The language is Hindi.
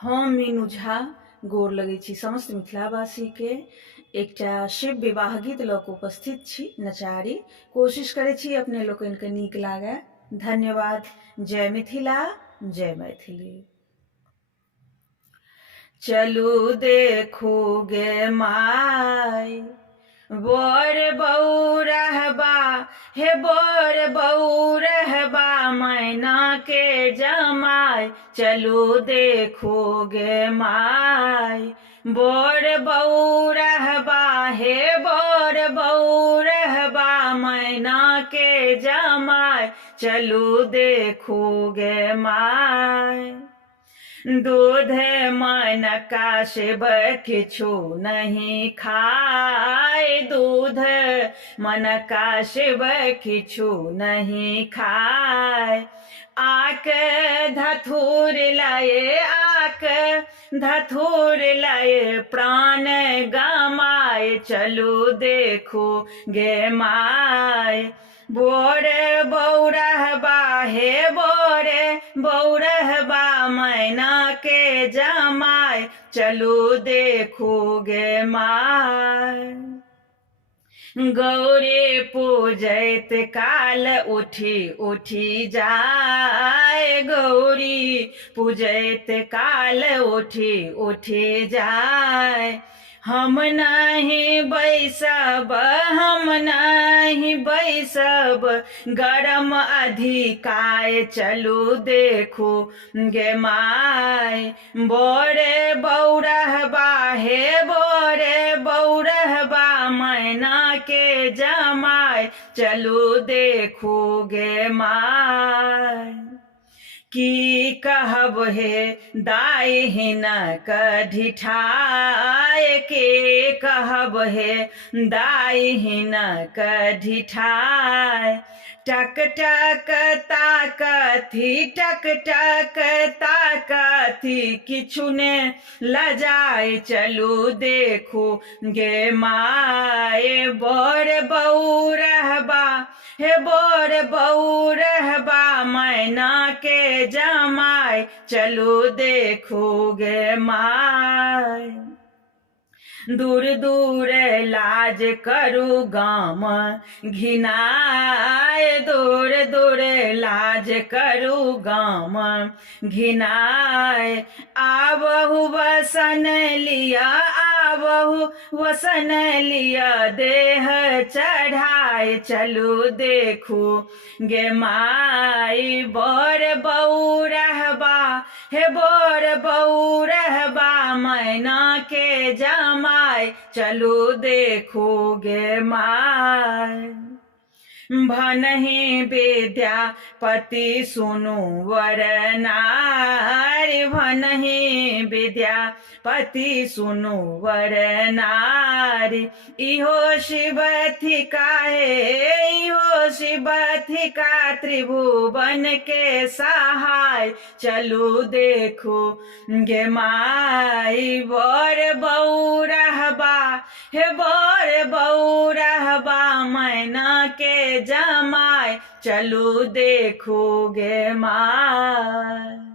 हम मीनू झा गोर लगै छी समस्त मिथिलावासी के एकटा शिव विवाह गीत लऽ कऽ उपस्थित छी नचारी। कोशिश करै छी अपने लोकनि के नीक लागे। धन्यवाद। जय मिथिला, जय मैथिली। चलू देखू गे माय, बर बऊ रहबा हे बर बऊ रहबा मैना के जमाय। चलू देखू गे माय, बर बऊ रहबा हे बर बऊ रहबा मैना के जमाय। चलू देखू गे माय, दूध मनका शिव किछु नहीं खाए। दूध मनका शिव किछु नहीं खाए। आक धथुर लाए, आक धथुर लाए प्राण गमाए। चलू देखू गे माय, बोर बऊ रहबा हे बोर बऊ रहबा मैना के जमाय। चलू देखू गे माय, गौरी पूजैत काल उठी उठी जाय। गौरी पूजैत काल उठी उठी जाय। हम नहीं बैसब, हम नहीं बैसब गरम अधिकाय। चलू देखू गे माय, बोरे बऊ रहबा हे बोरे बऊ रहबा मैना के जमाय। चलू देखू गे माय, की कहब हे दाय हिनक ढिठाय। के कहब हे दाय हिनक ढिठाय। टक टक ताकथी, टक टक ताकथी किछु ने लजाय। चलू देखू गे माय, बर बऊ रहबा हे बर बऊ रहबा मैना के जमाय। चलू देखू गे माय, दूर दूर लाज करू गाम घिनाय। दूर दूर लाज करू गाम घिनाय। आबहु वसन लिया, आबहु वसन लिया देह चढ़ाय। चलू देखू गे माय, बर बऊ रहबा हे बर बऊ रहबा मैना के जमाय। चलू देखू गे माय, भनहि विद्यापति सुनु वर नारी। भनहि विद्यापति सुनु वर नारी। इहो शिव थिकाहे, इहो शिव थिका त्रिभुवन के सहाय। चलू देखू गे माय, बर बऊ रहबा हे बर बऊ रहबा मैना के जमाय। चलू देखू गे माय।